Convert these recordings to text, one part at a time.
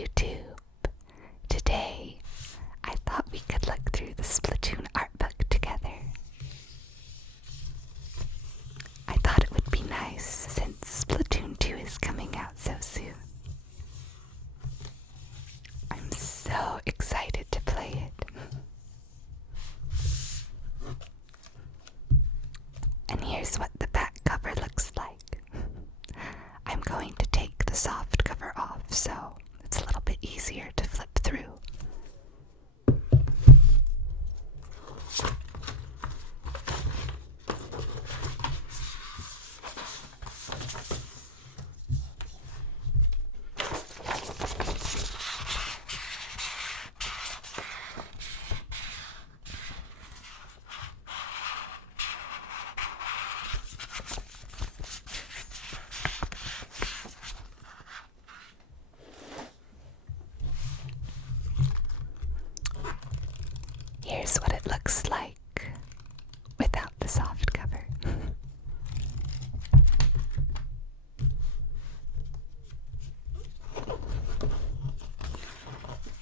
YouTube. Today, I thought we could look through the Splatoon Artbook together. I thought it would be nice since Splatoon 2 is coming out so soon. I'm so excited to play it. And here's what the back cover looks like. I'm going to take the soft cover off so it's a little bit easier to flip through. Here's what it looks like without the soft cover.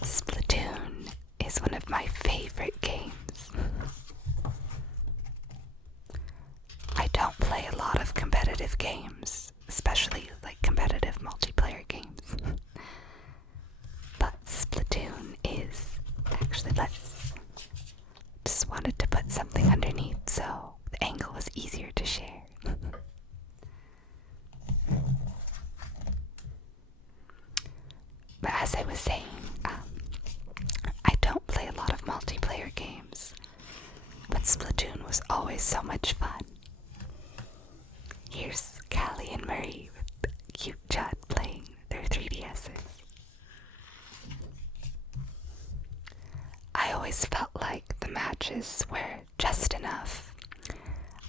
Splatoon is one of my favorite games. I don't play a lot of competitive games, especially like competitive multiplayer games. But Splatoon is actually just wanted to put something underneath so the angle was easier to share. But as I was saying, I don't play a lot of multiplayer games, but Splatoon was always so much fun. Here's Callie and Marie with cute Judd playing their 3DSs. I always felt like the matches were just enough.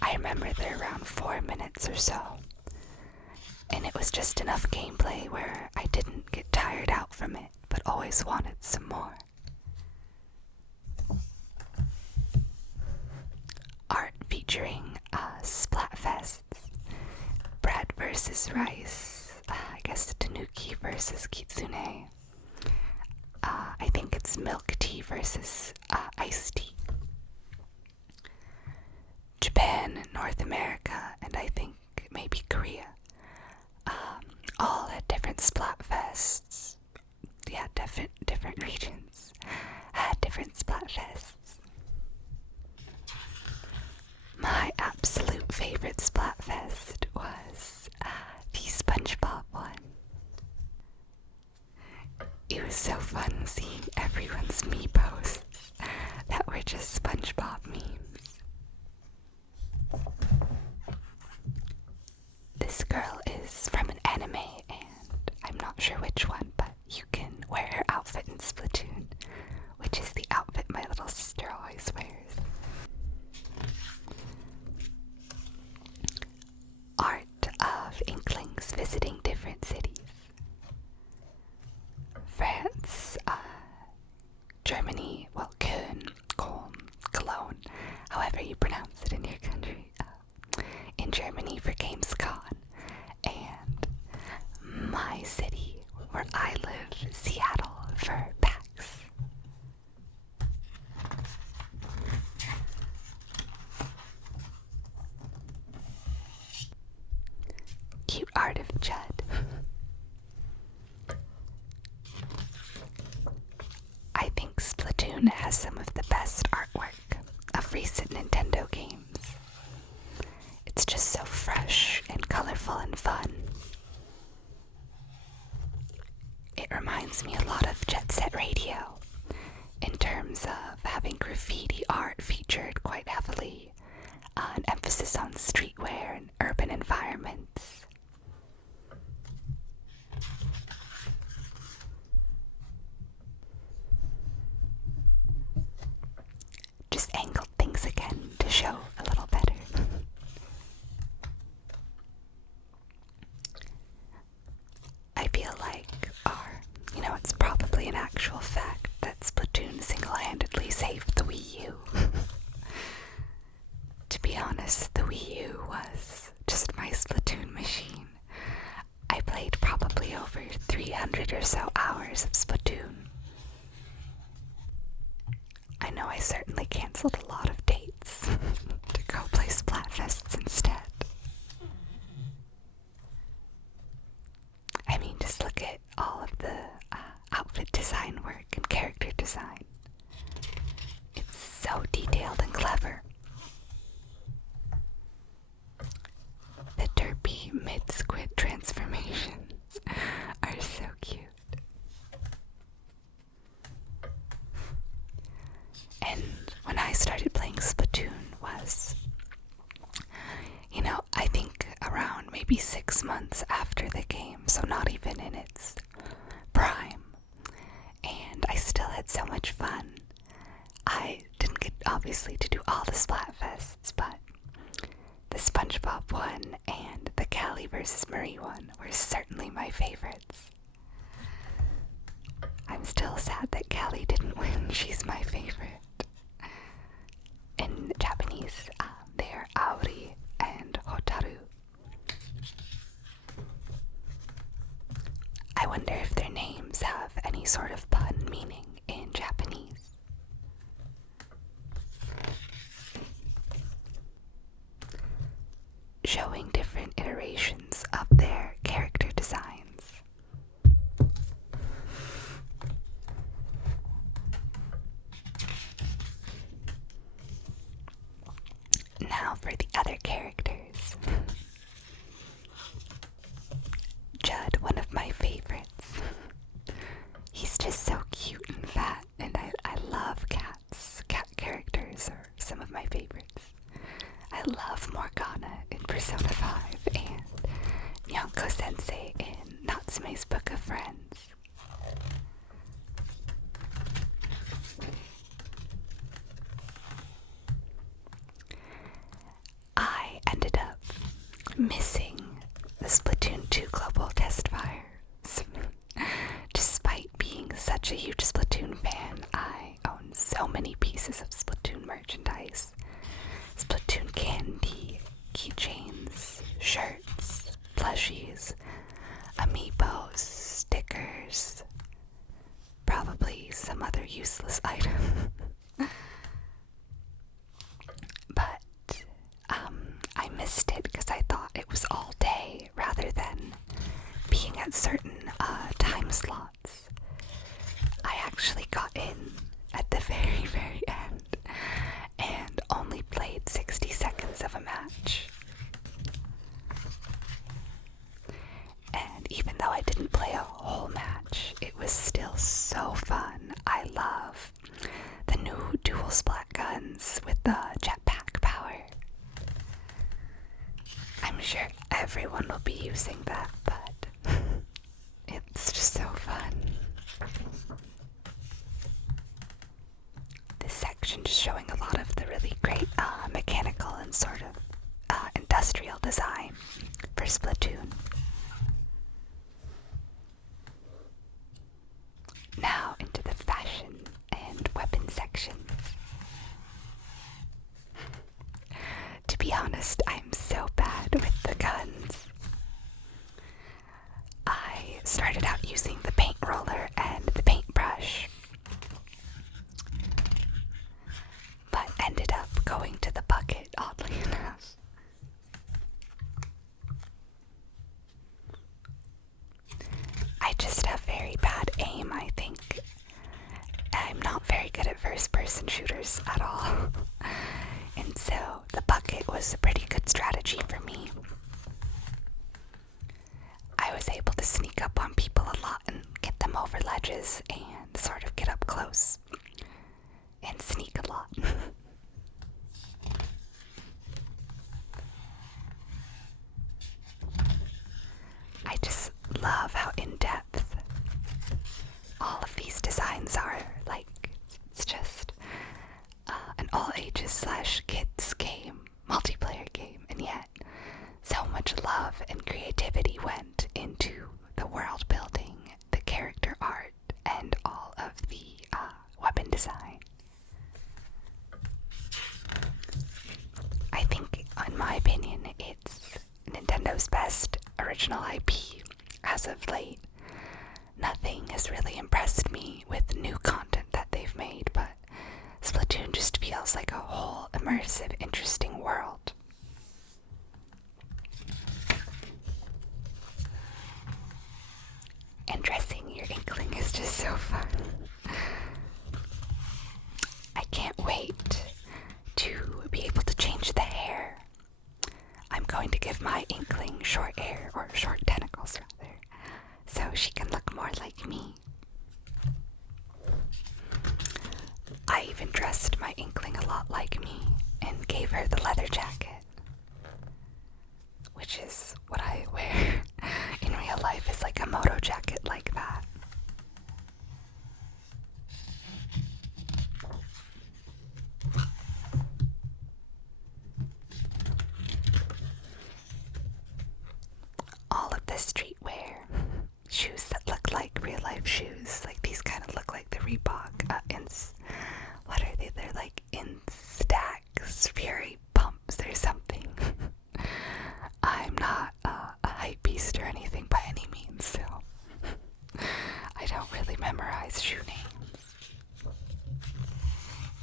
I remember they're around 4 minutes or so, and it was just enough gameplay where I didn't get tired out from it, but always wanted some more. Art featuring Splatfests, Bread versus Rice, I guess Tanuki versus Kitsune. I think it's milk tea versus iced tea. Japan, North America, and I think maybe Korea. All had different Splatfests. Yeah, different regions had different Splatfests. My absolute favorite Splatfest was the SpongeBob one. It was so fun seeing everyone's me posts that were just SpongeBob memes. This girl is from an anime, and I'm not sure which one, but you can wear her outfit in Splatoon, which is the outfit my little sister always wears. Art of Inklings visiting different cities. France, Germany, well, Cologne, however you pronounce it in your country, in Germany for Gamescom, and my city where I live, Seattle, for PAX. Cute art of Judd. I think Splatoon has some of the best artwork of recent Nintendo games. It's just so fresh and colorful and fun. It reminds me a lot of Jet Set Radio in terms of having graffiti art featured quite heavily, an emphasis on streetwear and urban environments. Just angled things again to show a little better. I feel like, it's probably an actual fact that Splatoon single-handedly saved the Wii U. To be honest, the Wii U was just my Splatoon machine. I played probably over 300 or so hours of Splatoon. I know I certainly cancelled a lot of dates to go play Splatfests instead. I mean, just look at all of the outfit design work and character design. It's so detailed and clever. The derpy mid-squid transformations are so cute. And when I started playing Splatoon was, I think around maybe 6 months after the game, so not even in its prime. And I still had so much fun. I didn't get, obviously, to do all the Splatfests, but the SpongeBob one and the Callie vs. Marie one were certainly my favorites. I'm still sad that Callie didn't win. She's my favorite. In Japanese, they're Aori and Hotaru. I wonder if their names have any sort of pun meaning in Japanese. Showing different iterations of their character designs. Now for the other characters. Judd, one of my favorites. He's just so cute and fat, and I love cats. Cat characters are some of my favorites. I love Morgana in Persona 5 and Nyonko Sensei in Natsume's Book of Friends. I ended up missing the Splatoon 2 global test fires. Despite being such a huge Splatoon fan, I own so many pieces of Splatoon merchandise. Splatoon candy, keychains, shirts, plushies, amiibos, stickers, probably some other useless item. But I missed it because I thought it was all day rather than being at certain time slots. I actually got in at the very, very end and only played 60 seconds of a match. And even though I didn't play a whole match, it was still so fun. I love the new dual splat guns with the jetpack power. I'm sure everyone will be using that, but it's just so fun. This section just showing a lot of the really great mechanical and sort of industrial design for Splatoon. Now into the fashion and weapon sections. To be honest, I'm so bad with the guns. I started out using the paint roller and the paintbrush, but ended up going to the bucket, oddly enough. I just have very bad aim, I think. I'm not very good at first-person shooters at all. And so the bucket was a pretty good strategy for me. I was able to sneak up on people a lot and get them over ledges and sort of get up close and sneak a lot. I just love how in-depth all of these designs are. Like, it's just an all-ages/kids game, multiplayer game, and yet so much love and creativity went into the world building, the character art, and all of the weapon design. I think, in my opinion, it's Nintendo's best original IP as of really impressed me with new content that they've made, but Splatoon just feels like a whole immersive, interesting world. And dressing your Inkling is just so fun. I can't wait to be able to change the hair. I'm going to give my Inkling short hair, or short tentacles rather, so she can look more like me. I even dressed my Inkling a lot like me and gave her the leather jacket, which is what I wear in real life, is like a moto jacket like that. All of the streetwear, shoes that look like real life shoes, like these kind of look like the Reebok, what are they? They're like Instax Fury pumps or something. I'm not a hype beast or anything by any means, so I don't really memorize shoe names.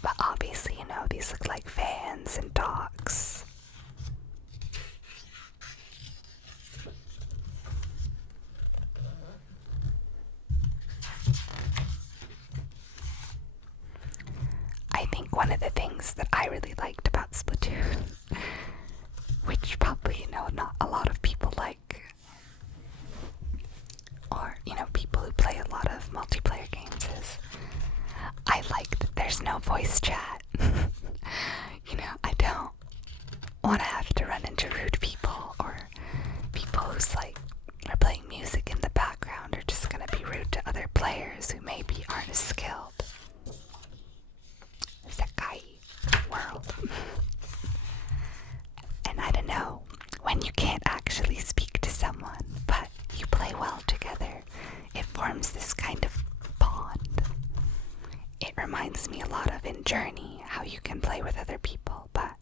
But obviously, these look like Vans and Docs. I think one of the things that I really liked about Splatoon, which probably, not a lot of people like, or, people who play a lot of multiplayer games, is I like that there's no voice chat. I don't want to have to run into rude people, or people who's are playing music in the background, or just gonna be rude to other players who maybe aren't as skilled. Sekai world. And I don't know, when you can't actually speak to someone, but you play well together, it forms this kind of bond. It reminds me a lot of in Journey, how you can play with other people, but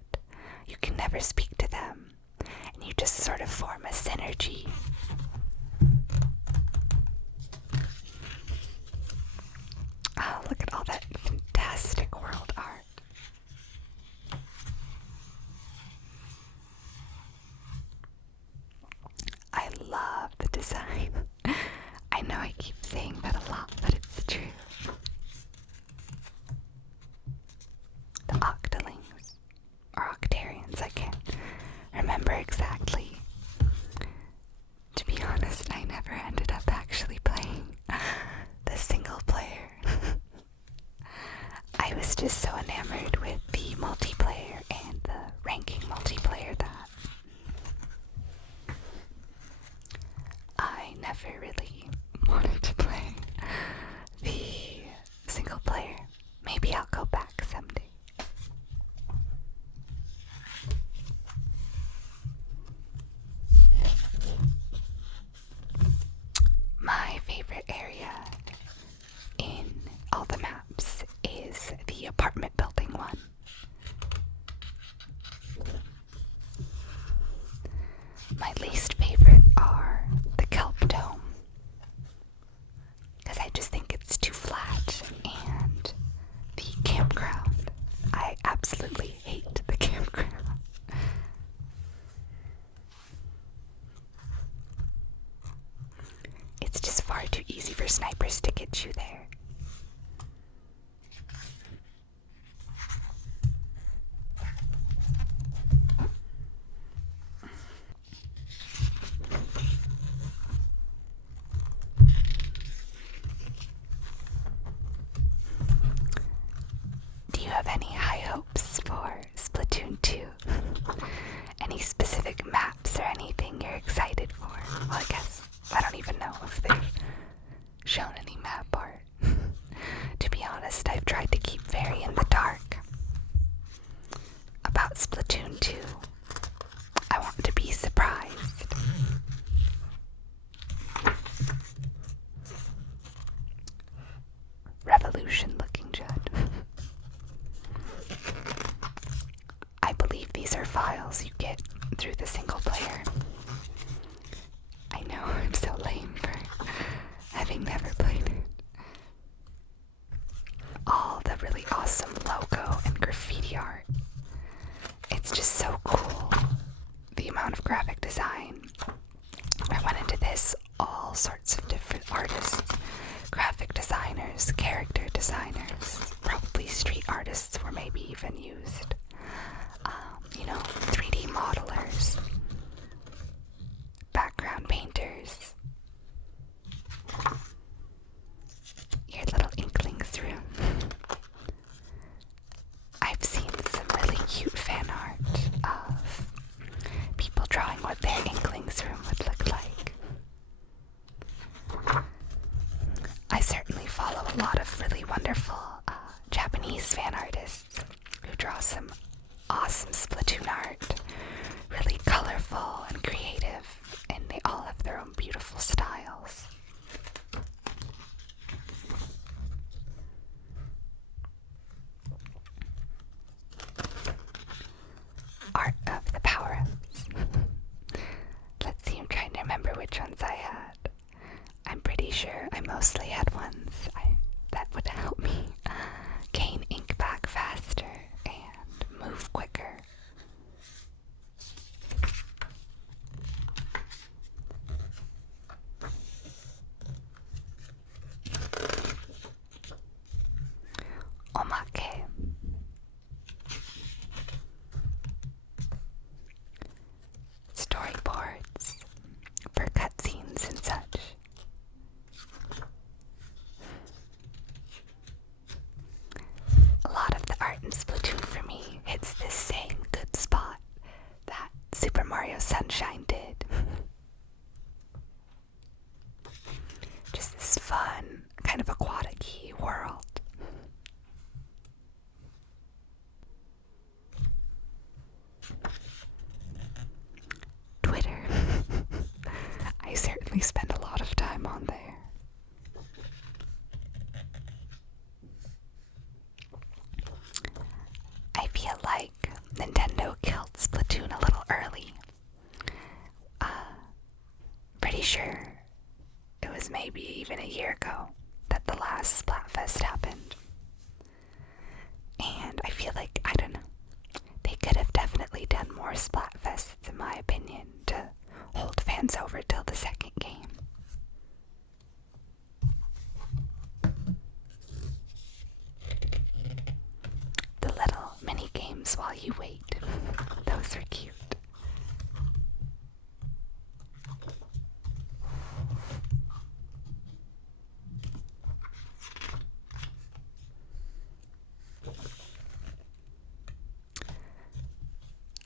you can never speak to them, and you just sort of form a synergy. Oh, look at all that fantastic world art. I love the design. I know I keep saying that a lot, but it's true. The Octolings, or Octarians, I can't remember exactly. To be honest, I never ended up actually playing the single player. I was just so enamored with the multiplayer and the ranking multiplayer that I never really wanted to play the single player. Maybe I'll go back someday. My favorite area in all the maps is the apartment building one. My least favorite are the kelp dome, because I just think it's too flat, and the campground. I absolutely hate the campground. It's just far too easy for snipers to get you there. Do you have any high hopes for Splatoon 2? Any specific maps or anything you're excited for? Well, I guess I don't even know if they've shown any map art. To be honest, I've tried to keep very in the dark about Splatoon 2. I want to be surprised. Revolution looking Judd. I believe these are files you get through the single player. I know, I'm so lame for having never played it. designers, character designers, probably street artists were maybe even used. 3D modelers, background painters, your little inklings room. I've seen some really cute fan art of people drawing what their inklings room would look like. I certainly follow a lot of really wonderful Japanese fan artists who draw some awesome Splatoon art, really colorful and creative, and they all have their own beautiful styles. Art of the power-ups. Let's see, I'm trying to remember which ones I had. I'm pretty sure I mostly had ones that would help me gain ink back faster and move quicker. Omake. Storyboards for cutscenes and such. A lot of the art in Splatoon for me hits this same good spot that Super Mario Sunshine did. Just this fun, kind of aquatic-y world. Twitter. I certainly spend a lot of time on there. I feel like Nintendo killed Splatoon a little early. Pretty sure it was maybe even a year ago that the last Splatfest happened. And I feel like, I don't know, they could have definitely done more Splatfests, in my opinion, to hold fans over till the second game. The little mini games while you wait, those are cute.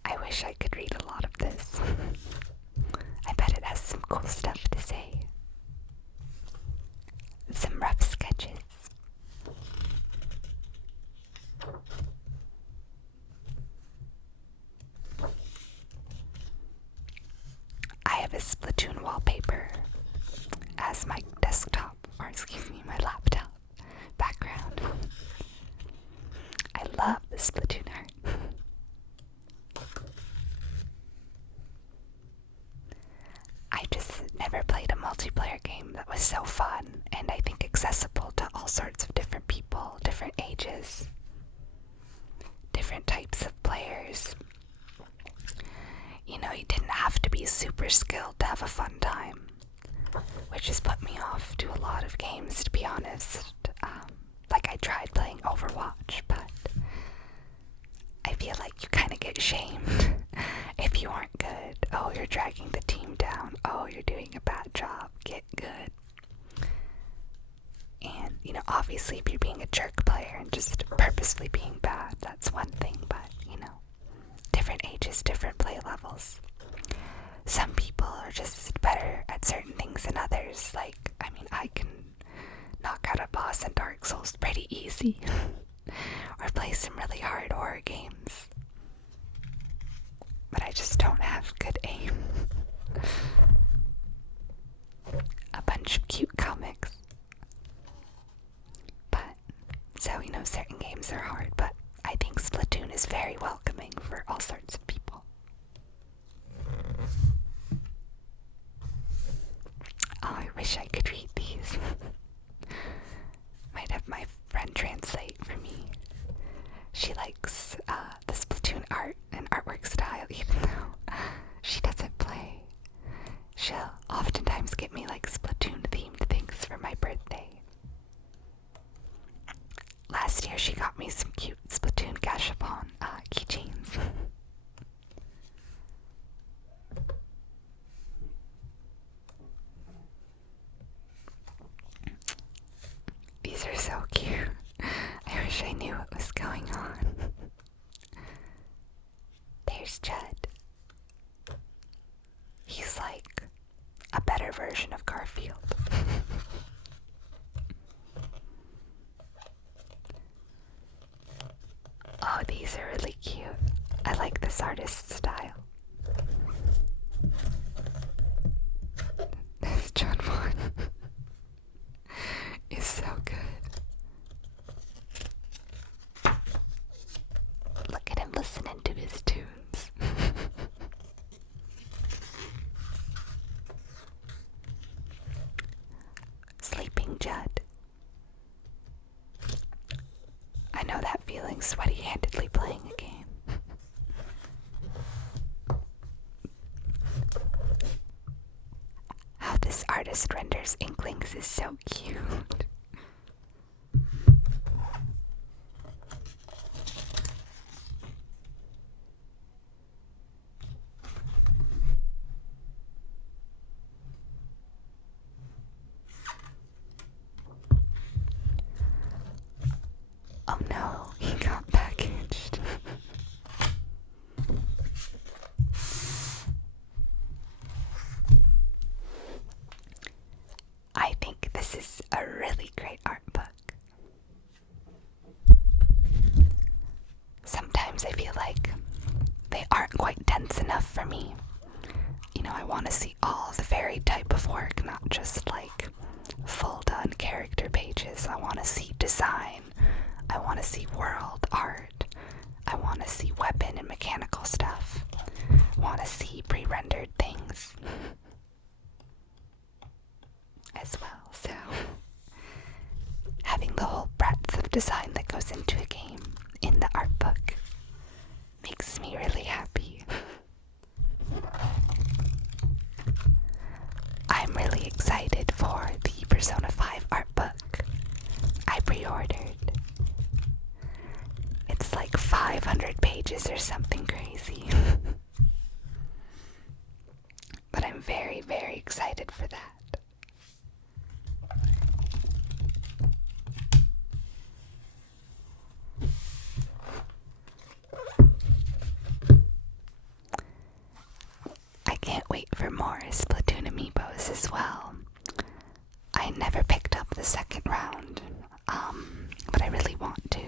I wish I could read a lot of this. I bet it has some cool stuff to say. Some rough sketches. I have a Splatoon wallpaper as my desktop, or excuse me, my laptop background. I love the Splatoon art. I just never played a multiplayer game that was so fun and I think accessible to all sorts of different people, different ages, different types of players. You know, you didn't have to be super skilled to have a fun time, which has put me off to a lot of games, to be honest. Like I tried playing Overwatch, but I feel like you kind of get shamed if you aren't good. Oh, you're dragging the team down. Oh, you're doing a bad job. Get good. And, you know, obviously if you're being a jerk player and just purposely being bad, that's one thing, but, you know, different ages, different play levels. Some people are just better at certain things than others. Like, I mean, I can knock out a boss in Dark Souls pretty easy. Or play some really hard horror games. But I just don't have good aim. A bunch of cute comics. But, so, you know, certain games are hard, but I think Splatoon is very welcoming for all sorts of people. Oh, I wish I could read these. Might have my friend translate for me. She likes the Splatoon art and artwork style, even though she doesn't play. She'll oftentimes get me like Splatoon themed things for my birthday. got me some cute Splatoon gashapon keychains. These are so cute. I wish I knew what was going on. There's Judd. He's like a better version of Garfield. Oh, these are really cute. I like this artist's style. This John one is so good. Look at him listening to his tunes. Sleeping Judd. I know that feeling, sweaty-handedly playing a game. How this artist renders inklings is so cute. Oh no, he got packaged. I think this is a really great art book. Sometimes I feel like they aren't quite dense enough for me. You know, I want to see all the varied type of work, not just like full done character pages. I want to see design. I want to see world art. I want to see weapon and mechanical stuff. I want to see pre-rendered things as well. So having the whole breadth of design that goes into a game in the art book makes me really happy. I'm really excited for the Persona 5 art book I pre-ordered. It's like 500 pages or something crazy. But I'm very, very excited for that. I can't wait for more Splatoon amiibos as well. I never picked up the second round, but I really want to.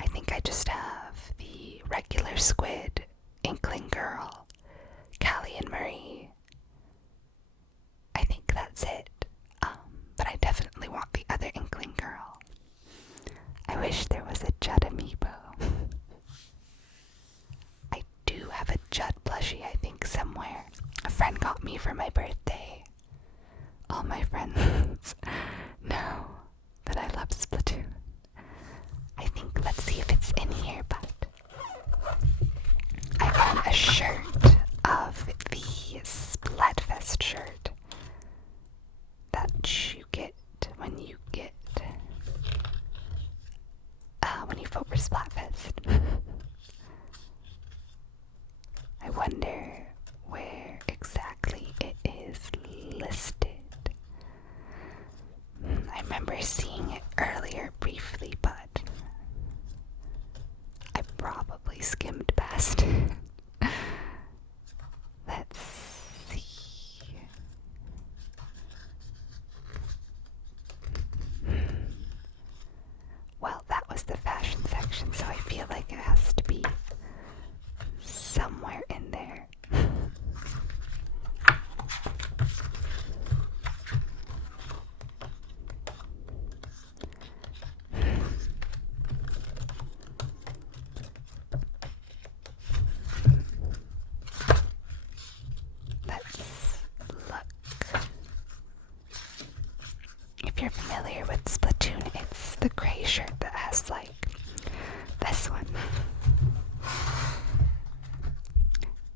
I think I just have the regular squid, Inkling Girl, Callie and Marie. I think that's it. But I definitely want the other Inkling Girl. I wish there was a Judd amiibo. I do have a Judd plushie, I think, somewhere. A friend got me for my birthday. All my friends know that I love Splatoon. I think, let's see if it's in here, but I got a shirt of the Splatfest shirt that you get when you vote for Splatfest. I wonder where exactly it is listed. I remember seeing it earlier briefly, but I probably skimmed past it. Let's see. Well, that was the fashion section, so I feel like it has to be somewhere in there. Let's look. If you're familiar with Splatoon, it's the gray shirt that has like this one.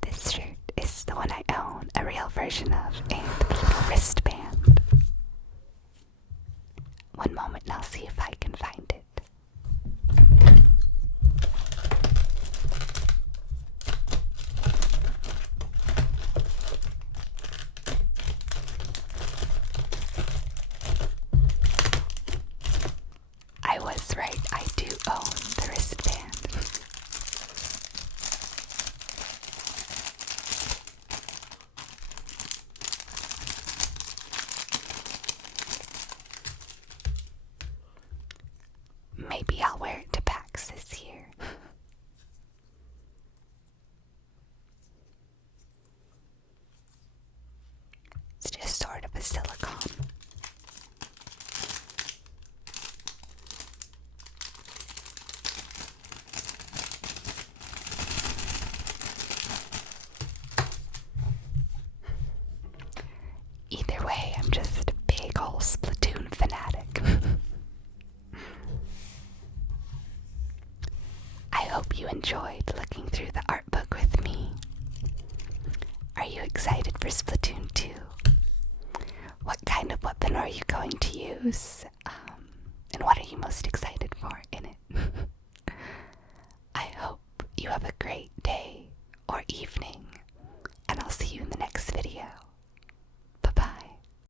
This shirt is the one I own, a real version of, and the little wristband. One moment and I'll see if I can find it. was right, I do own the wristband. Maybe I'll wear it to PAX this year. It's just sort of a silicone. Either way, I'm just a big ol' Splatoon fanatic. I hope you enjoyed looking through the art book with me. Are you excited for Splatoon 2? What kind of weapon are you going to use? And what are you most excited